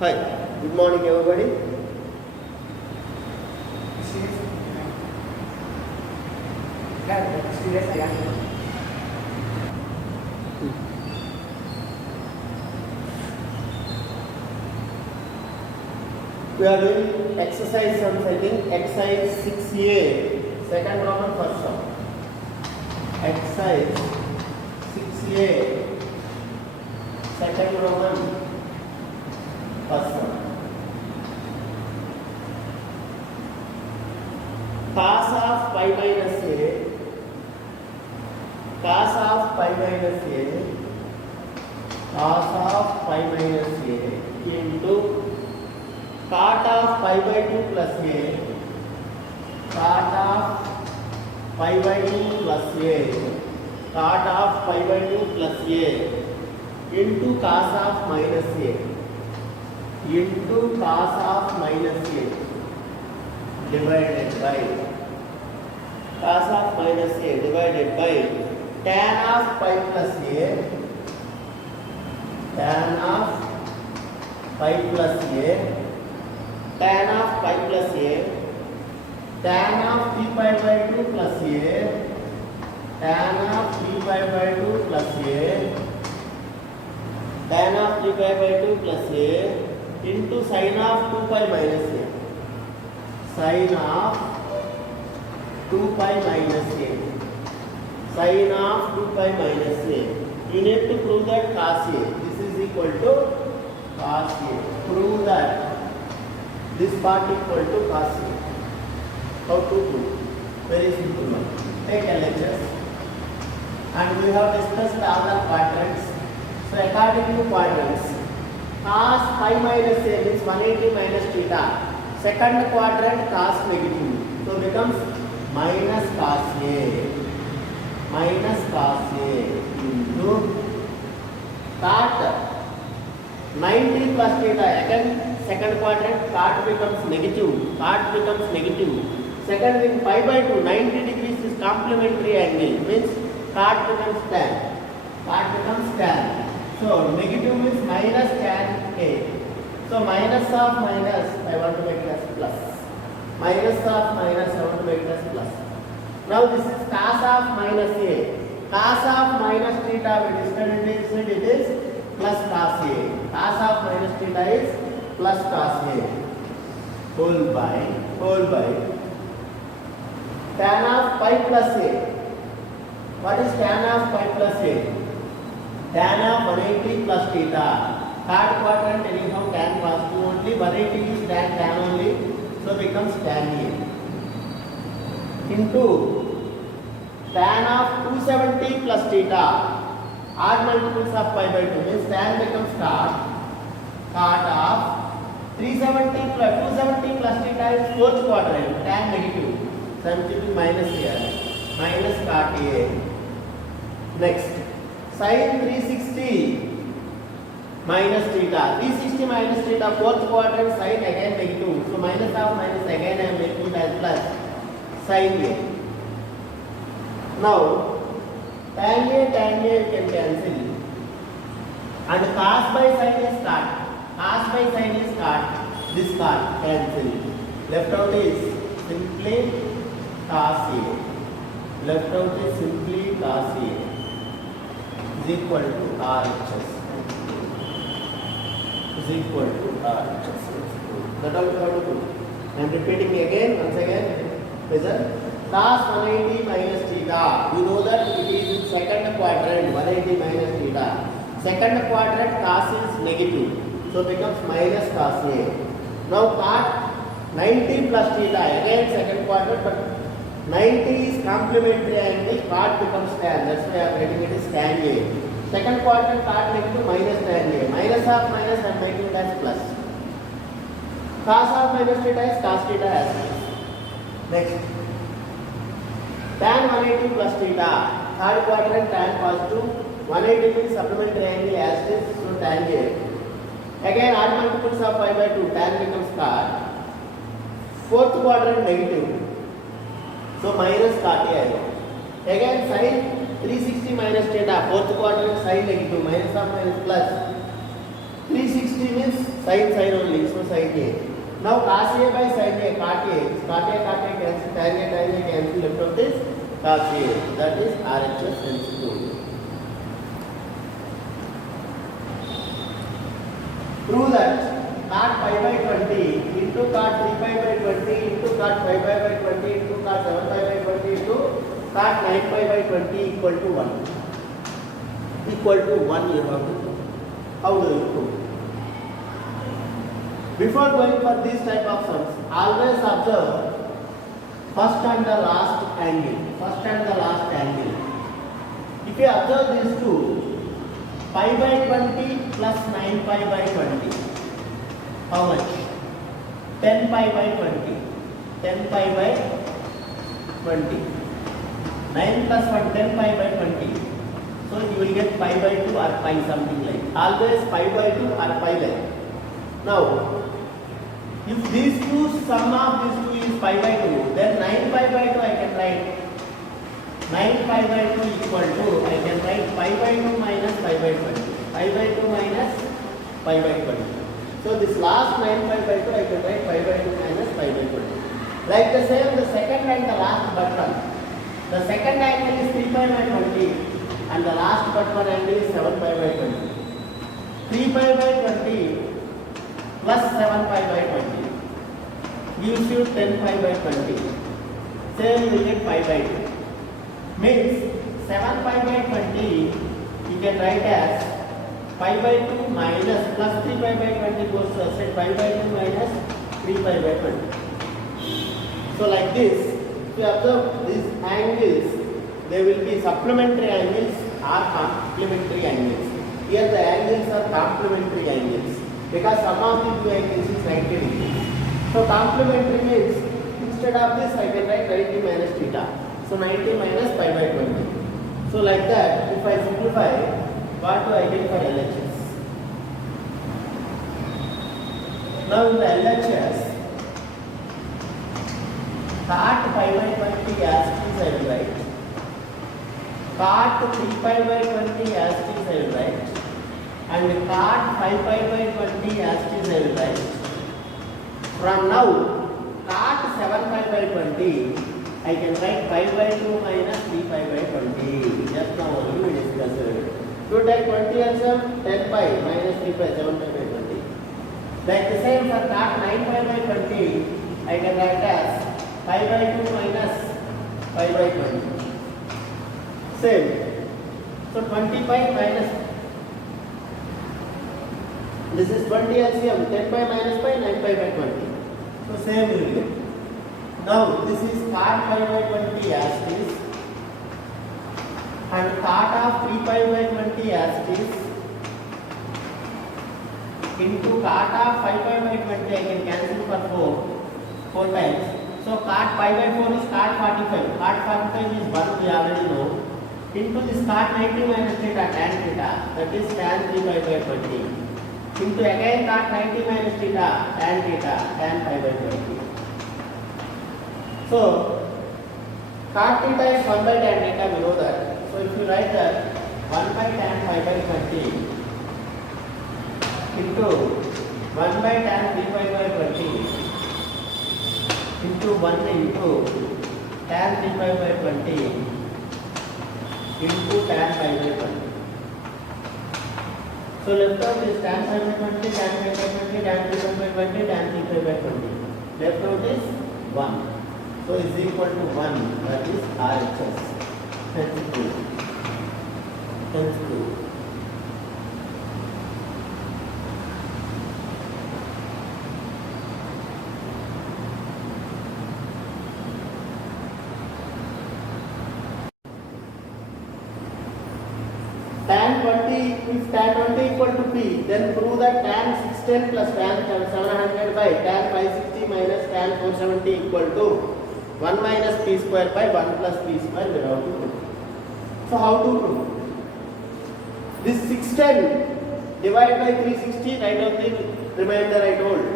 Hi, good morning everybody. We are doing exercise on setting exercise 6A, second Roman first sum. Exercise 6A, second Roman first sum. Cos of pi minus a, cos of pi minus a, cos of pi minus a into cot of pi by 2 plus a, cot of pi by 2 plus a, cot of pi by 2 plus a into cos of minus a, into cos of minus a divided by cos of minus a divided by tan of pi plus a, tan of pi plus a, tan of pi plus a, tan of 3 pi by 2 plus a, tan of 3 pi by 2 plus a, tan of 3 pi by 2 plus a into sin of 2 pi minus a, sin of 2 pi minus a, sin of 2 pi minus a. You need to prove that cos a, this is equal to cos a. Prove that this part equal to cos a. How to prove? Very simple one. Take LHS. And we have discussed all the quadrants. So according to quadrants, cos pi minus a means 180 minus theta. Second quadrant cos negative. So becomes minus cos a. Minus cos a into cot 90 plus theta. Again second quadrant cot becomes negative. Cot becomes negative. Second in pi by 2, 90 degrees is complementary angle. Means cot becomes tan. Cot becomes tan. So negative means minus tan a. So minus of minus, I want to make it as plus. Minus of minus, I want to make it as plus. Now this is cos of minus a. Cos of minus theta, we discussed it is plus cos a. Cos of minus theta is plus cos a. Whole by tan of pi plus a. What is tan of pi plus a? Tan of 180 plus theta. Third quadrant anyhow tan positive only, 180 is tan only, so becomes tan a. Into tan of 270 plus theta, odd multiples of pi by 2 means tan becomes cot of 370 plus 270 plus theta is fourth quadrant, tan negative, so I am keeping minus here, minus cot a. Next, sin 360 minus theta, 360 minus theta, fourth quadrant, sin again negative, so minus of minus again I am making it as plus, sin a. Now tan a you can cancel, and cos by sin is cot, cos by sin is cot, this cot cancel, left out is simply cos a, left out is simply cos a is equal to RHS, is equal to RHS. That all we have to do. I am repeating again, once again, listen. Cos 180 minus theta, you know that it is in second quadrant, 180 minus theta. Second quadrant cos is negative, so becomes minus cos a. Now cot 90 plus theta, again second quadrant, but 90 is complementary angle, cot becomes tan, that's why I am writing it as tan a. Second quadrant cot negative minus tan a. Minus of minus I am making it as plus. Cos of minus theta is cos theta as plus. Next, tan 180 plus theta, third quadrant tan positive, 180 means supplementary angle as this, so tan a. Again odd multiples of pi by 2, tan becomes cot. Fourth quadrant negative, so minus cot a. Again sin 360 minus theta, fourth quadrant sin negative, minus of minus plus. 360 means sine only, so sin A. Now cos A by sin A, cot A cancel, tan A cancel, left of this cos A. That is RHS MCQ. Prove that cot pi by 20 into cot 3 pi by 20 into cot 5 pi by 20 into cot 7 pi by 20 into cot 9 pi by 20 equal to 1. Equal to 1 you have to do. How do you prove? Before going for these type of sums, always observe first and the last angle. First and the last angle. If you observe these two, pi by 20 plus 9 pi by 20. How much? 10 pi by 20. 10 pi by 20. 9 plus 1, 10 pi by 20. So you will get pi by 2 or pi something like. Always pi by 2 or pi like. Now, if these two, sum of these two is pi by 2, then 9 pi by 2 I can write. 9 pi by 2 equal to, I can write pi by 2 minus pi by 20. Pi by 2 minus pi by 20. So this last 9 pi by 2 I can write pi by 2 minus pi by 20. Like the same, the second and the last button. The second angle is 3 pi by 20 and the last button angle is 7 pi by 20. 3 pi by 20 plus 7 pi by 20 gives you 10 pi by 20. Same you will get pi by 2. Means 7 pi by 20 you can write as pi by 2 minus plus 3 pi by 20 goes to aside pi by 2 minus 3 pi by 20. So like this, if you observe these angles, they will be supplementary angles or complementary angles. Here the angles are complementary angles because sum of the two angles is 90 degrees. So complementary means instead of this I can write 90 minus theta. So 90 minus pi by 20. So like that, if I simplify, what do I get for LHS? Now in the LHS, cot pi by 20 as it is I will write. Cot 3 pi by 20 as it is I will write. And cot 5 pi by 20 as it is I will write. From now, cot 7 pi by 20, I can write pi by 2 minus 3 pi by 20. Just now only we discussed it. To take 20 LCM, 10 pi minus 3 pi, 7 pi by 20. Like the same for cot 9 pi by 20, I can write as pi by 2 minus pi by 20. Same. So 20 pi minus, this is 20 LCM, 10 pi minus pi, 9 pi by 20. So same you will get. Now this is cot pi by 20 as it is and cot of 3 pi by 20 as it is into cot of 5 pi by 20 I can cancel for 4 times. So cot pi by 4 is cot 45. Cot 45 is 1 we already know. Into this cot 90 minus theta tan theta, that is tan 3 pi by 20. Into again cot 90 minus theta tan pi by 20. So cot theta is 1 by tan theta, we know that. So if you write that 1 by tan pi by 20 into 1 by tan 3 pi by 20 into 1 into tan 3 pi by 20 into tan pi by 20. So left out is tan pi by 20, tan pi by 20, tan 3 pi by 20, tan 3 pi by 20. Left out is 1. So is equal to 1, that is RHS. Hence true. Hence true. Tan 20, if tan 20 equal to P, then prove that tan 610 plus tan 700 by tan 560 minus tan 470 equal to 1 minus P square by 1 plus P square we have to prove. So how to prove? This 610 divided by 360, write out the remainder I told.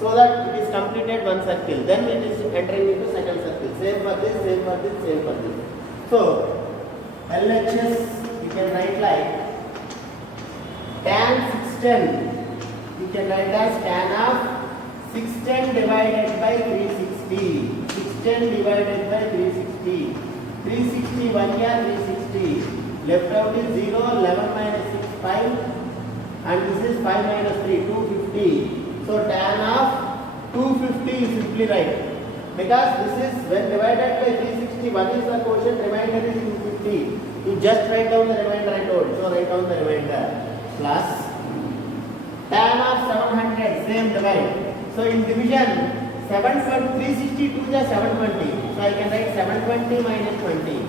So that it is completed one circle. Then it is entering into second circle. Same for this, same for this, same for this. So LHS you can write like tan 610. You can write as tan of 610 divided by 360. 610 divided by 360. 360 1 year 360. Left out is 0, 11 minus 6, 5. And this is 5 minus 3, 250. So tan of 250 is simply right. Because this is when divided by 360, 1 is the quotient, remainder is 250. You just write down the remainder I told. So write down the remainder. Plus tan of 700, same divide. So in division, 362 is 720. So I can write 720 minus 20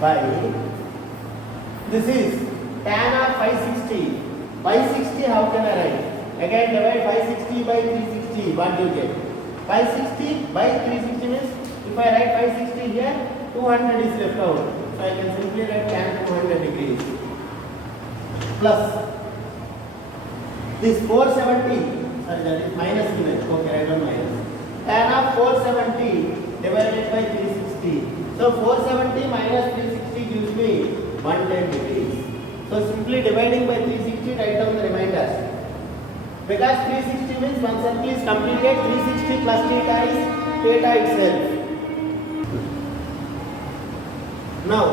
by, this is tan of 560. 560 how can I write? Again divide 560 by 360. What do you get? 560 by 360 means if I write 560 here, 200 is left out. So I can simply write tan 200 degrees. Plus this 470, sorry that is minus given. Okay, write down minus. Tan of 470 divided by 360. So 470 minus 360 gives me 110 degrees. So simply dividing by 360, write down the remainders. Because 360 means one circle is completed, 360 plus theta is theta itself. Now,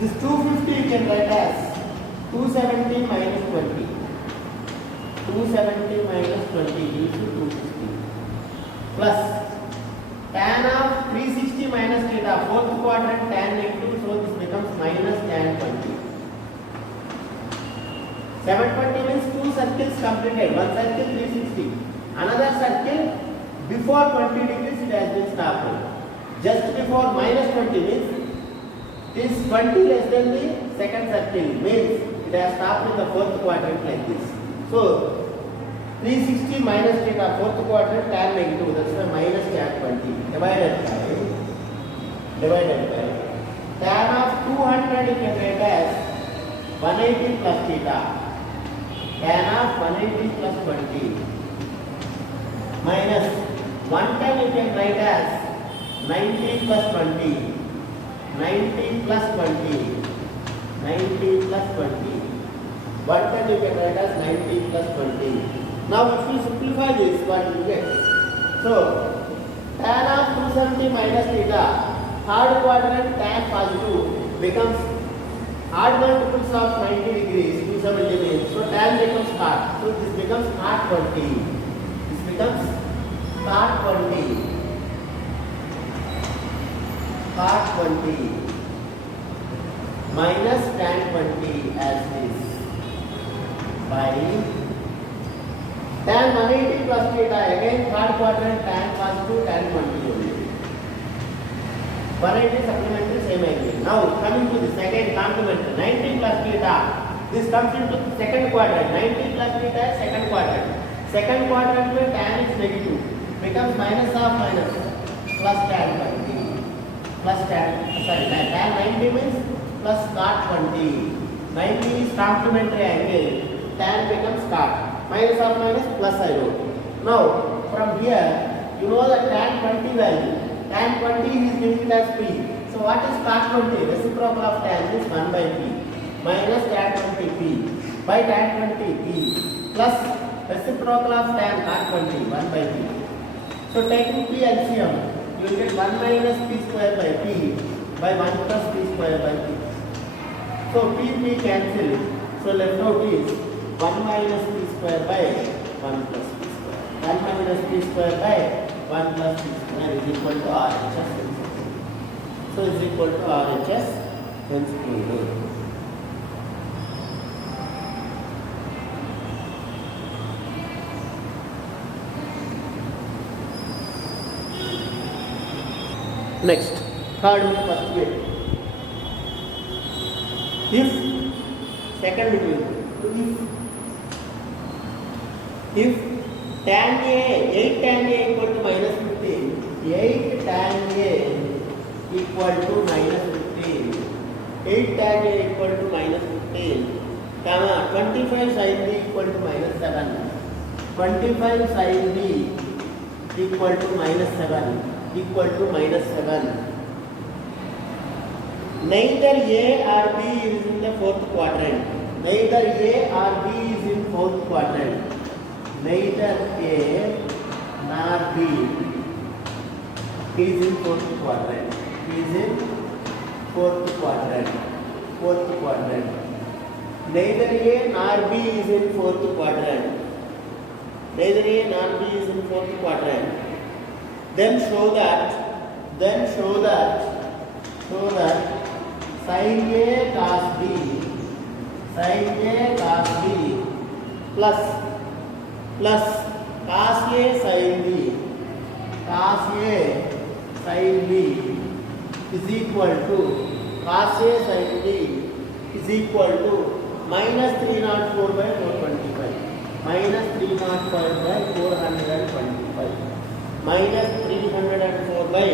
this 250 you can write as 270 minus 20. 270 minus 20 gives you 250. Plus tan of 360 minus theta, fourth quadrant tan negative, so this becomes minus tan 20. 720 means two circles completed, one circle 360. Another circle before 20 degrees it has been stopped. Just before minus 20 means this 20 less than the second circle means it has stopped in the fourth quadrant like this. So 360 minus theta, fourth quadrant tan negative, that's why minus tan 20 divided by tan of 200 you can write as 180 plus theta. Tan of 180 plus 20 minus 110 you can write as 90 plus 20. 90 plus 20. 90 plus 20. 110 you can write as 90 plus 20. Now if you simplify this, what you get? So tan of 270 minus theta, third quadrant tan positive becomes odd multiples of 90 degrees, 270 means. So tan becomes cot. So this becomes cot 20. This becomes cot 20. Cot 20 minus tan 20 as this by tan 180 plus theta, again third quadrant tan positive tan 20 only. 180 supplementary same again. Now coming to the second complementary, 90 plus theta. This comes into the second quadrant. 90 plus theta is second quadrant. Second quadrant where tan is negative becomes minus of minus plus tan 20 plus tan 90 means plus cot 20. 90 is complementary angle. Tan becomes cot. Minus of minus plus I wrote. Now from here you know the tan 20 value. Tan 20 is given as P. So what is cot 20? Reciprocal of tan is 1 by P. Minus tan 20 P by tan 20 P plus reciprocal of tan cot 20 1 by P. So taking P LCM, you will get 1 minus P square by P by 1 plus P square by P. So P cancel. So left out is 1 minus P square by 1 plus P square. 1 minus P square by 1 plus P square is equal to RHS. So is equal to RHS hence proved. Next, third with first bit. If second bit, so if tan A, 8 tan A equal to minus 15, 8 tan A equal to minus 15, 8 tan A equal to minus 15, comma 25 sin B equal to minus 7, 25 sin B equal to minus 7 equal to minus 7. Neither A or B is in the fourth quadrant. Neither A or B is in fourth quadrant. neither A nor B is in fourth quadrant. Is in fourth quadrant. Fourth quadrant. Neither A nor B is in fourth quadrant. Neither A nor B is in fourth quadrant. Then show that sin A cos B plus cos A sin B is equal to cos A sin B is equal to minus 304 by 425. Minus 304 by 425. Minus 304 by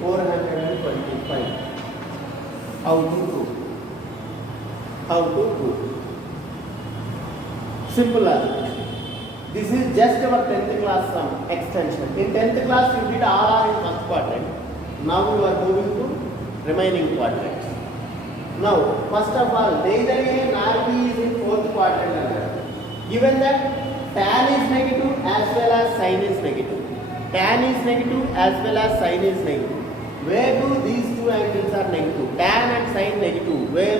425. How to do? Simple as this is just our 10th class sum extension. In 10th class you did all in first quadrant. Now you are moving to remaining quadrant. Now first of all, neither A nor B is in fourth quadrant. Given that tan is negative as well as sin is negative. Tan is negative as well as sin is negative. Where do these two angles are negative? Tan and sin negative. Where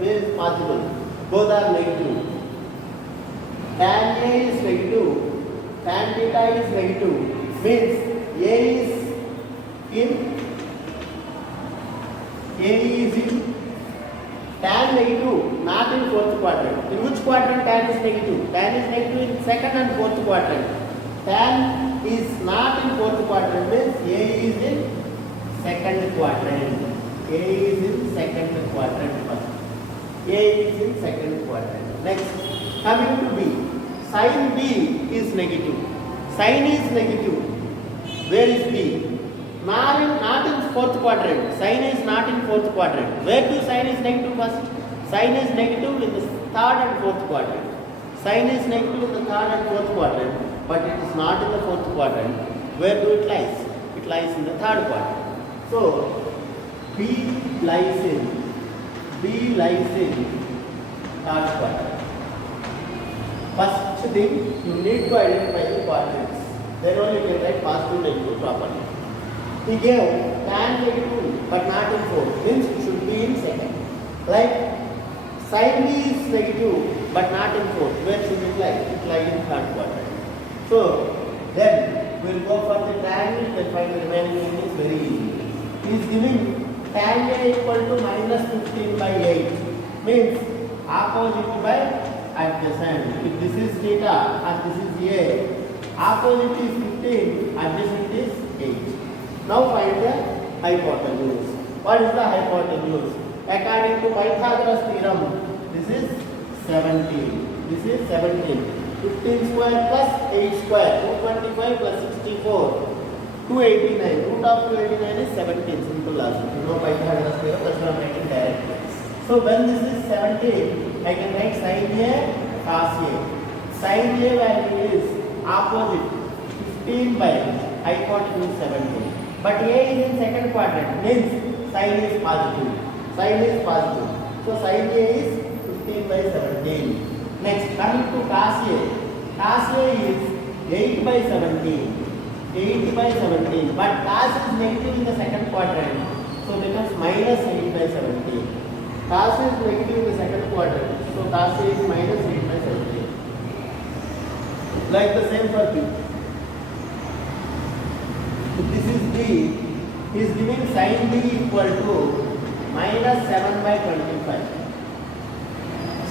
is possible? Both are negative. Tan A is negative. Tan theta is negative. Means A is in tan negative, not in fourth quadrant. In which quadrant tan is negative? Tan is negative in second and fourth quadrant. Tan is not in fourth quadrant, means A is in second quadrant. A is in second quadrant first. A is in second quadrant. Next, coming to B. Sin B is negative. Sin is negative. Where is B? Not in fourth quadrant. Sin is not in fourth quadrant. Where do sin is negative first? Sin is negative in the third and fourth quadrant. Sin is negative in the third and fourth quadrant, but it is not in the fourth quadrant. Where do it lies? It lies in the third quadrant. So B lies in third quadrant. First thing, you need to identify the quadrants. Then only you can write positive negative properly. He gave tan negative but not in fourth, means it should be in second. Like sin B is negative but not in fourth. Where should it lie? It lies in third quadrant. So then we will go for the triangle, then find the remaining one is very easy. He is giving tan A equal to minus 15 by 8. Means opposite by adjacent. If this is theta and this is A, opposite is 15, adjacent is 8. Now find the hypotenuse. What is the hypotenuse? According to Pythagoras theorem, this is 17. This is 17. 15 square plus 8 square. 225 plus 64. 289. Root of 289 is 17. Simple logic. You know Pythagoras theorem, that's why I am writing directly. So when this is 17, I can write sin A, cos A. Sin A value is opposite 15 by hypotenuse 17. But A is in second quadrant, means sin is positive. Sin is positive. So sin A is 15 by 17. Next, coming to cos A. Cos A is 8 by 17. 8 by 17. But cos is negative in the second quadrant. So becomes minus 8 by 17. Cos is negative in the second quadrant. So cos A is minus 8 by 17. Like the same for B. If this is B, he is giving sin B equal to minus 7 by 25.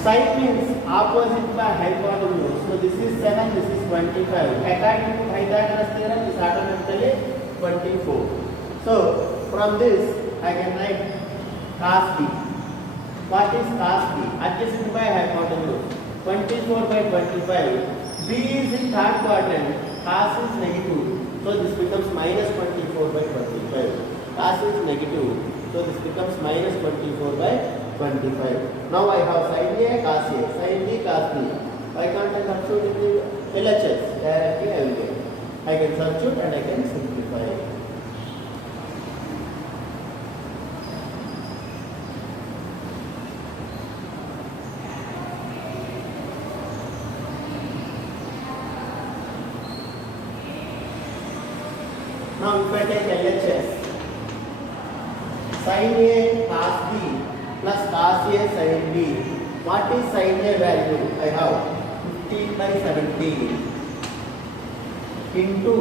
Sin means opposite by hypotenuse. So this is 7, this is 25. According to Pythagoras theorem, this is automatically 24. So from this, I can write cos B. What is cos B? Adjacent by hypotenuse. 24 by 25. B is in third quadrant. Cos is negative. So this becomes minus 24 by 25. Cos is negative. So this becomes minus 24 by 25. Now I have sin A, cos A, sin B, cos B. Why can't I substitute in the LHS? Directly I will get. I can substitute and I can simplify. Now if I take LHS, sin A cos B plus cos A sin B. What is sin A value? I have 15 by 17 into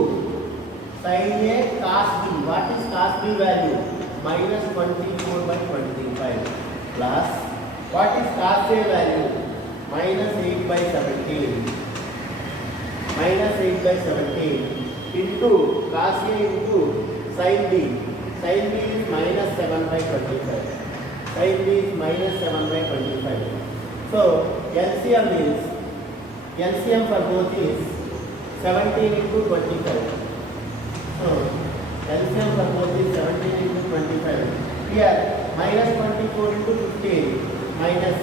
sin A cos B. What is cos B value? Minus 24 by 25 plus what is cos A value? Minus 8 by 17. Minus 8 by 17 into cos A into sin B. Sin B is minus 7 by 25. Sin B is minus 7 by 25. So LCM for both is 17 into 25. So LCM for both is 17 into 25. Here minus 24 into 15 minus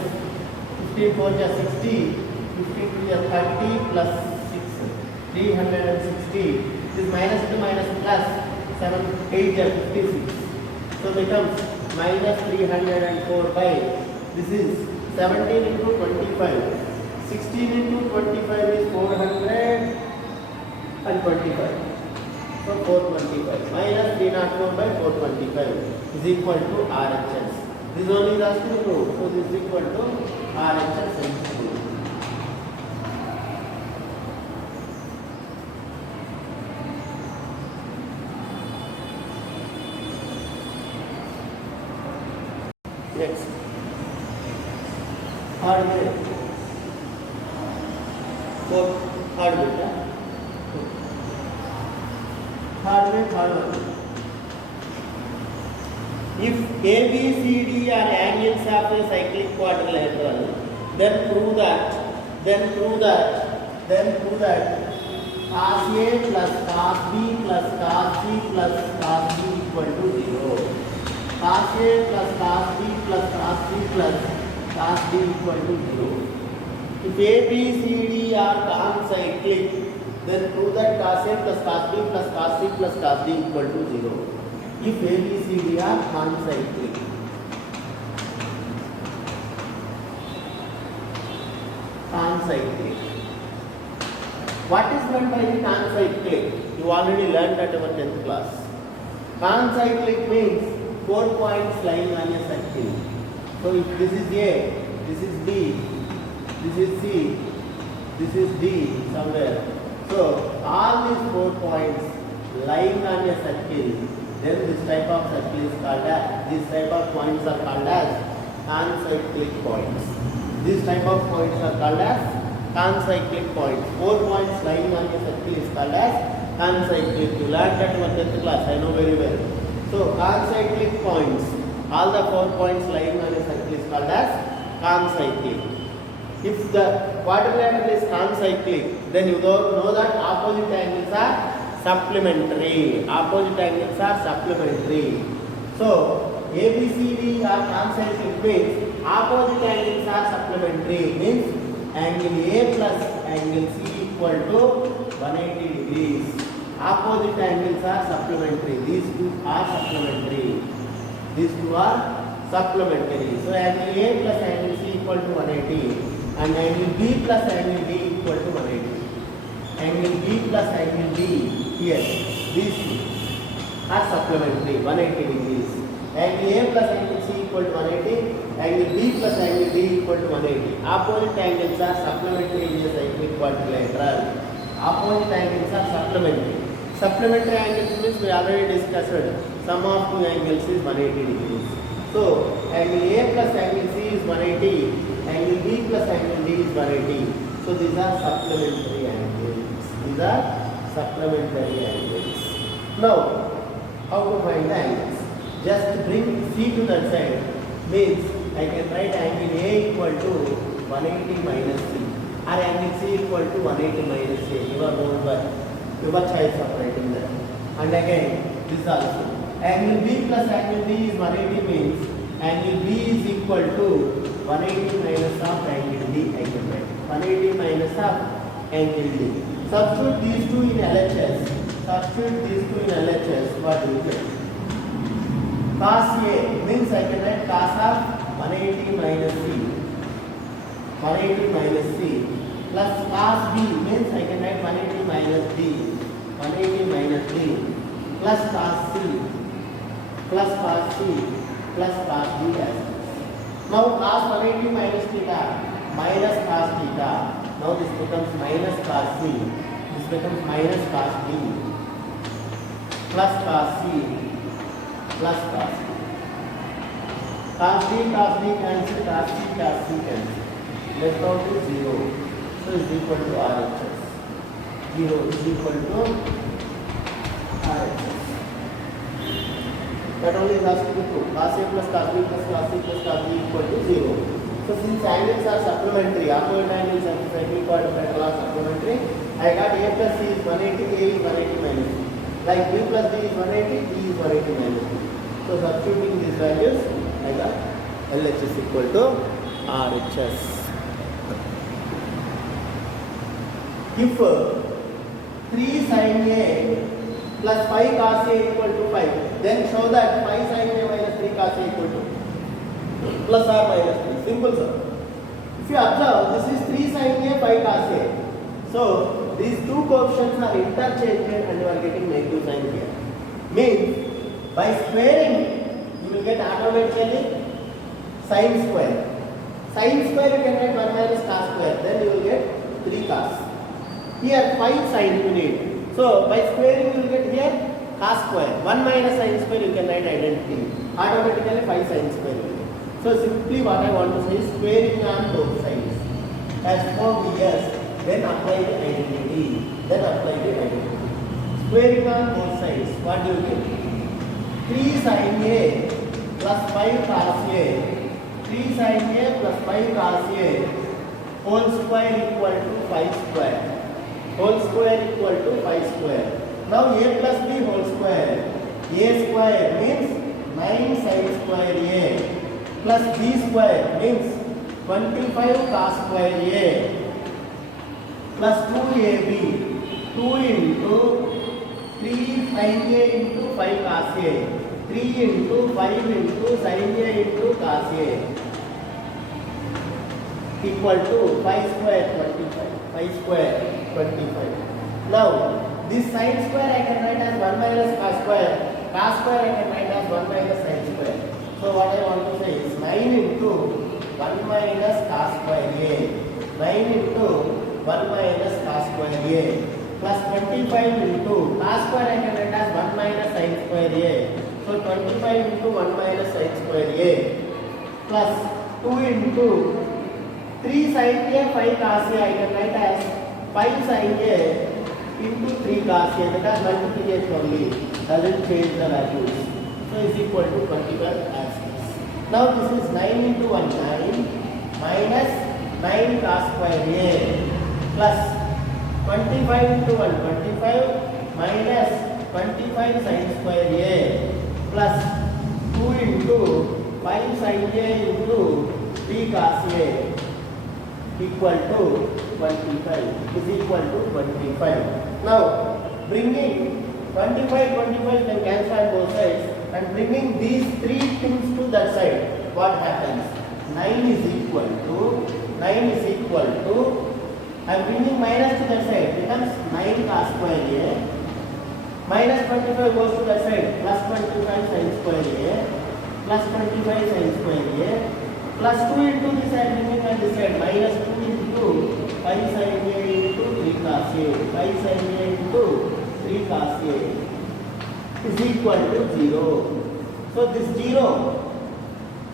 15 4 is 60. 15 is 30 plus 6 360. This minus into minus plus 7 8 is 56. So becomes minus 304 by this is 17 into 25. 16 into 25 is 425. So 425 minus 304 by 425 is equal to RHS. This only has to prove. So this is equal to RHS into 2. Next. Third way. Fourth. Third way. Third one. If A, B, C, D are angles of a cyclic quadrilateral, then prove that cos A plus cos B plus cos C plus cos D equal to 0. Cos A plus cos B plus cos C plus cos D equal to 0. If A, B, C, D are concyclic, then prove that cos A plus cos B plus cos C plus cos D equal to 0. If A, B, C, D are concyclic. Concyclic. What is meant by the concyclic? You already learned at our 10th class. Concyclic means 4 points lying on a circle. So if this is A, this is B, this is C, this is D somewhere. So all these 4 points lying on a circle, then this type of circle is called as, this type of points are called as concyclic points. This type of points are called as concyclic points. 4 points lying on a circle is called as concyclic. You learned that in 10th class, I know very well. So concyclic points, all the 4 points lying on a circle is called as concyclic. If the quadrilateral is concyclic, then you know that opposite angles are supplementary. Opposite angles are supplementary. So ABCD are concyclic means opposite angles are supplementary. Means angle A plus angle C equal to 180 degrees. Opposite angles are supplementary. These two are supplementary. These two are supplementary. So angle A plus angle C equal to 180. And angle B plus angle D equal to 180. Angle B plus angle D here, these two are supplementary, 180 degrees. Angle A plus angle C equal to 180, angle B plus angle D equal to 180. Opposite angles are supplementary in a cyclic quadrilateral. Opposite angles are supplementary. Supplementary angles means we already discussed. Sum of two angles is 180 degrees. So angle A plus angle C is 180. Angle B plus angle D is 180. So these are supplementary angles. These are supplementary angles. Now, how to find the angles? Just bring C to that side. Means I can write angle A equal to 180 minus C. Or angle C equal to 180 minus A. Your choice of writing that. And again, this also. Angle B plus angle D is 180 means angle B is equal to 180 minus of angle D. I can write 180 minus of angle D. Substitute these two in LHS. What do you get? Cos A means I can write cos of 180 minus C. 180 minus C plus cos B means I can write 180 minus D. 180 minus D. So plus cos C plus cos C plus cos D as this. Now cos 180 minus theta minus cos theta. Now this becomes minus cos C. This becomes minus cos D plus cos C plus cos D. Cos D cancel, cos C cancel. Left out is 0. So is equal to RHS. 0 is equal to RHS. That only is asked to be true. Cos A plus cos B plus cos C plus cos D equal to 0. So since angles are supplementary, opposite angles and slightly quadrilateral are supplementary, I got A plus C is 180, A is 180 minus B. Like B plus D is 180, D is 180 minus B. So substituting these values, I got LHS equal to RHS. If 3 sin A plus 5 cos A equal to 5, then show that 5 sin A minus 3 cos A equal to plus or minus 3. Simple, sir. If you observe, this is 3 sin A, 5 cos A. So these two coefficients are interchanged and you are getting negative sign here. Means by squaring, you will get automatically sin square. Sin square you can get 1 minus cos square. Then you will get 3 cos. Here 5 sin you need. So by squaring you will get here cos square. 1 minus sin square you can write identity. Automatically 5 sin square. So simply what I want to say is squaring on both sides. As for yes, then apply the identity. Squaring on both sides. What do you get? 3 sin A plus 5 cos A. 3 sin A plus 5 cos A whole square equal to 5 square. Whole square equal to 5 square. Now A plus B whole square. A square means 9 sin square A plus B square means 25 cos square A plus 2AB. 2 into 3 sin A into 5 cos A. 3 into 5 into sin A into cos A equal to 5 square 25. 5 square 25. Now this sin square I can write as 1 minus cos square. Cos square I can write as 1 minus sin square. So what I want to say is 9 into 1 minus cos square A. 9 into 1 minus cos square A plus 25 into cos square I can write as 1 minus sin square A. So 25 into 1 minus sin square A plus 2 into 3 sin A 5 cos A I can write as 5 sin A into 3 cos A. That is multiplication only. Doesn't change the values. So is equal to 25 as this. Now this is 9 into 1 9 minus 9 cos square A plus 25 into 1 25 minus 25 sin square A plus 2 into 5 sin A into 3 cos A equal to 25 is equal to 25. Now bringing 25 can cancel on both sides and bringing these three things to that side, what happens? 9 is equal to I am bringing minus to that side, becomes 9 cos square A minus 25 goes to that side, plus 25 sin square A plus 25 sin square A plus 2 into this side, bringing on this side, minus 2 into 5 sin A into 3 cos A, 5 sin A into 3 cos A is equal to 0. So this 0,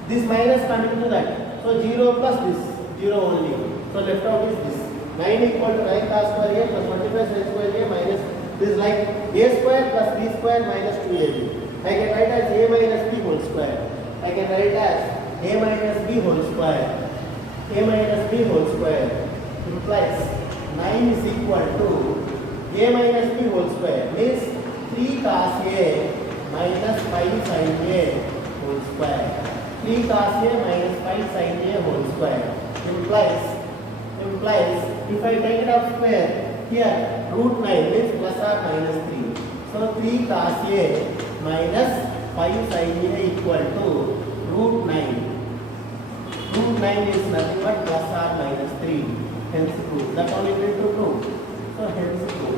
this minus coming to that. So 0 plus this, 0 only. So left out is this. 9 equal to 9 cos square A plus 25 sin square A minus this is like A square plus B square minus 2AB. I can write as A minus B whole square. I can write as A minus B whole square. A minus B whole square implies 9 is equal to A minus B whole square means 3 cos A minus 5 sin A whole square. 3 cos A minus 5 sin A whole square implies if I take it up square here root 9 means plus or minus 3. So 3 cos A minus 5 sin A equal to root 9. Root 9 is nothing but plus or minus 3. Hence true. That only will to prove. So hence true.